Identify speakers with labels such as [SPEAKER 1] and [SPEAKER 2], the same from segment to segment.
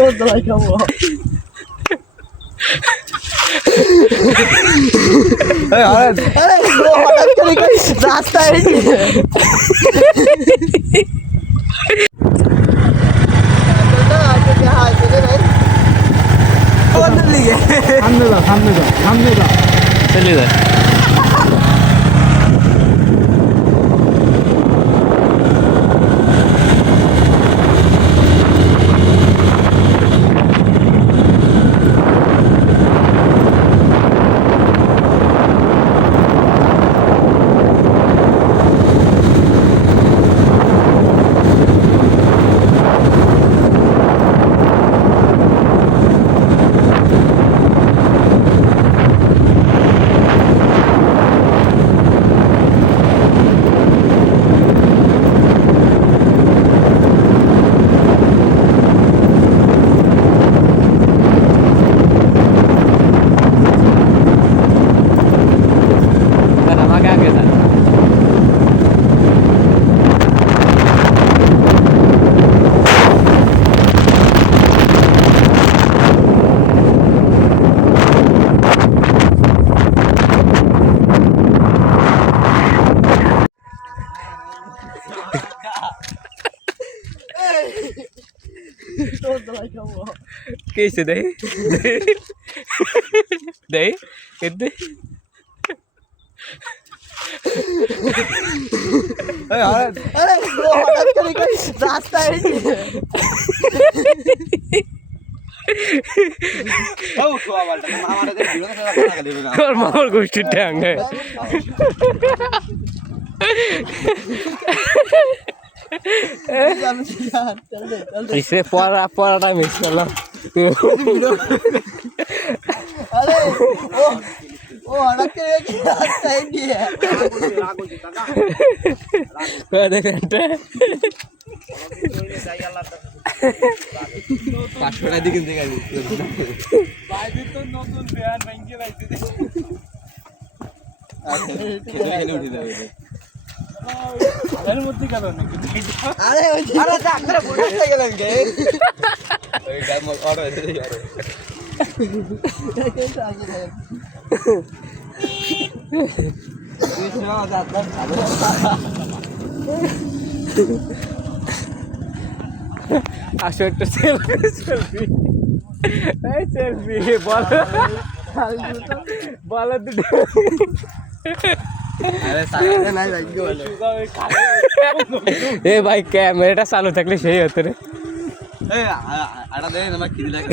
[SPEAKER 1] তোর দলাই খাব রাস্তায়
[SPEAKER 2] সামনে যাও সামনে যাও সামনে যাও
[SPEAKER 3] চলে যায় ¿De. Ahí? ¿Qué de?
[SPEAKER 1] আরে হঠাৎ করে রাস্তায়
[SPEAKER 3] তোর মামার গোষ্ঠীর ইসে পড়া পড়াটা মিস করলাম।
[SPEAKER 1] আরে ও ও হঠাৎ করে কি রাস্তায় গিয়ে।
[SPEAKER 3] দেখেনটা
[SPEAKER 2] পাঁচশোটা দিকে দেখে খেলে খেলে উঠে যাবে।
[SPEAKER 1] আরে ওই আরে ডাক্তার বুঝতে গেলেন কে
[SPEAKER 2] ওই গাম অটো এসে আরে তুই শোনা যাত্রা ভালো
[SPEAKER 3] আসো একটা সেলফি সেলফি এই সেলফি বল। বল দুটো
[SPEAKER 2] আরে সারা
[SPEAKER 1] নাই ভাই কি বলে
[SPEAKER 3] এ ভাই ক্যামেরাটা চালু থাকলে সেই হতো রে
[SPEAKER 2] এই আটা দে আমার খিদে লাগে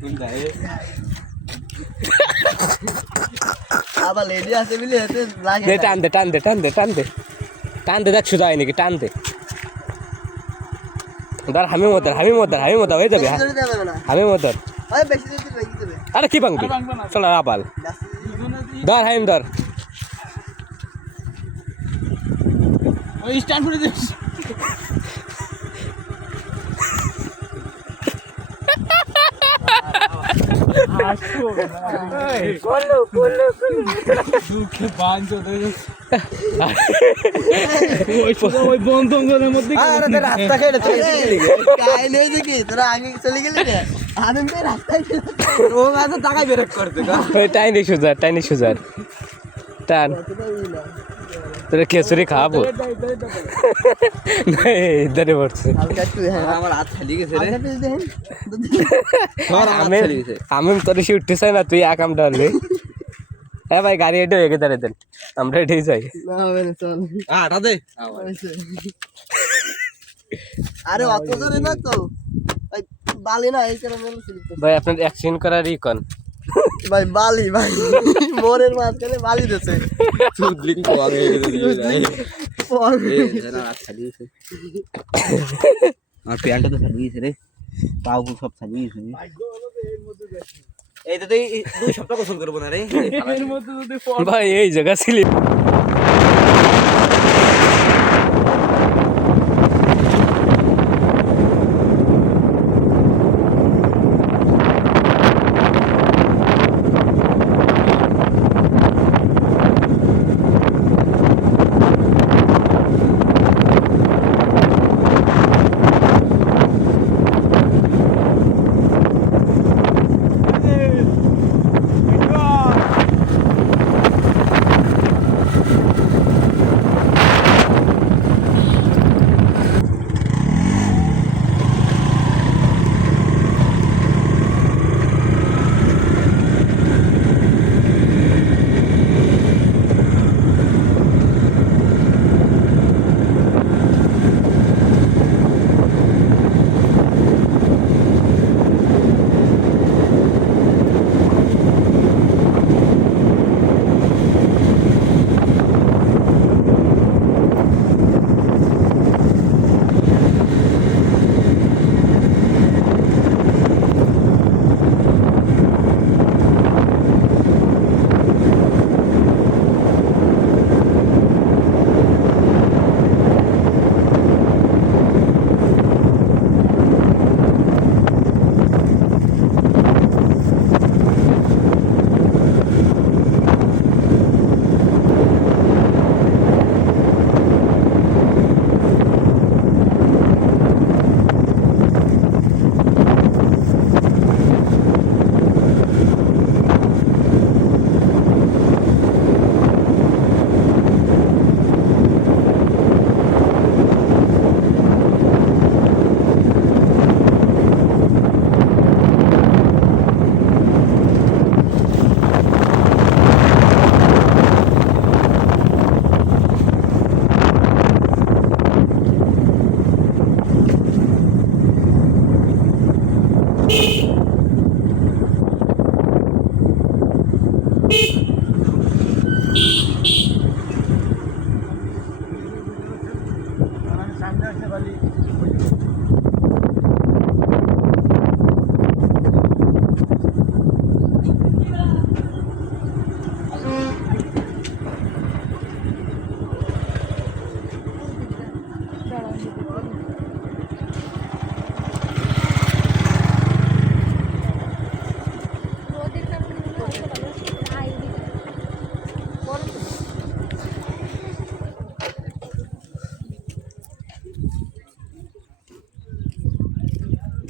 [SPEAKER 2] কোন যায়
[SPEAKER 1] আবার লেডি আছে বলে এতে লাগে
[SPEAKER 3] দে টান দে টান দে টান দে টান দে টান দে দেখ শুধু হয় নাকি টান দে ধর হামি মত হামি মত হামি মত হয়ে যাবে
[SPEAKER 1] বেশি জোরে দেওয়া যাবে না
[SPEAKER 3] হামি মত
[SPEAKER 1] আরে বেশি জোরে বেশি দেবে
[SPEAKER 3] আরে কি ভাঙবি? চল আবাল। ধর হাইম ধর।
[SPEAKER 2] ওই স্ট্যান্ড করে দিস। ওই বন্ধনের মধ্যে
[SPEAKER 1] আরে রাস্তা খেয়ে চলে গেলি। কাই নেই দেখি তোরা আগে চলে গেলি তো
[SPEAKER 2] বেরেক করতে
[SPEAKER 3] ওই টাইনি সুজার টাইনি সুজার। টান। তোরা খেচুরি খাওয়াবো ইদারে পড়ছে।
[SPEAKER 1] হ্যাঁ
[SPEAKER 2] গেছে
[SPEAKER 3] আমি
[SPEAKER 2] গেছে।
[SPEAKER 3] তোর সে উঠতে চাই না তুই একাম ডালবি হ্যাঁ ভাই গাড়ি এটে এগে দাঁড়িয়ে দেন। আমরা এটাই যাই।
[SPEAKER 1] না হবে না চল।
[SPEAKER 2] আটা দে।
[SPEAKER 1] হয়েছে। আরে অত জোরে না তো? বালি না এই কারণে।
[SPEAKER 3] ভাই আপনার অ্যাক্সিডেন্ট করার ইকন
[SPEAKER 1] ভাই বালি ভাই মোরের মাঝখানে বালি দিয়েছে।
[SPEAKER 2] চুদলিং
[SPEAKER 1] পর-
[SPEAKER 2] হাত গেছে। আর প্যান্টটা তো খালি গেছে রে। পাও সব খালি গেছে। এই তো তুই দুই সপ্তাহ গোসল করব না রে।
[SPEAKER 3] ভাই এই জায়গা ছিলি।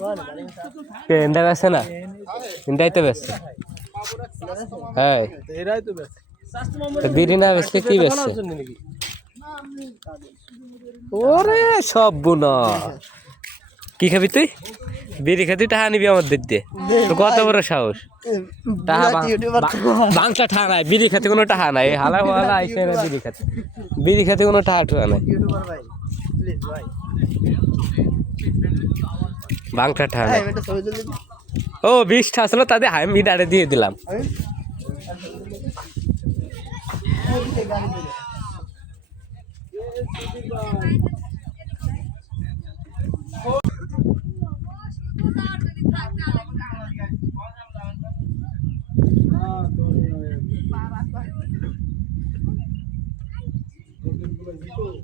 [SPEAKER 1] কর
[SPEAKER 3] বেছে না? এন্ডাই তো বেছে হ্যাঁ। তো বিড়ি না বেচলে কি বেচছে? ওরে, সব বুনা। কি খাবি তুই? বিড়ি খাতি টাহা নিবি আমার দিক দিয়ে। তো কত বড় সাহস? টাহা বাংলা টাহা নাই, বিড়ি খাতে কোনো টাহা নাই। হালা হালা আইসে না বিড়ি খাতে। বিড়ি খাতে কোনো টাহা টুহা নাই। বাংলা টাহা
[SPEAKER 1] হ্যাঁ।
[SPEAKER 3] ও বিশটা আসলো তাদের আমি ডারে দিয়ে দিলাম
[SPEAKER 1] আমি এই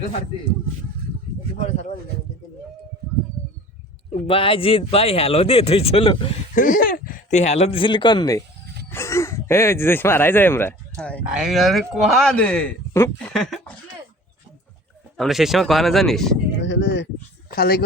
[SPEAKER 1] নিই।
[SPEAKER 3] বাজিত ভাই হ্যালো দিয়ে তুই চলো। তুই হ্যালো দিছিলি কন নেই হ্যাঁ মারাই যাই আমরা।
[SPEAKER 2] আমি আমি
[SPEAKER 3] আমরা সেই সময় কখনো জানিস?
[SPEAKER 1] খালি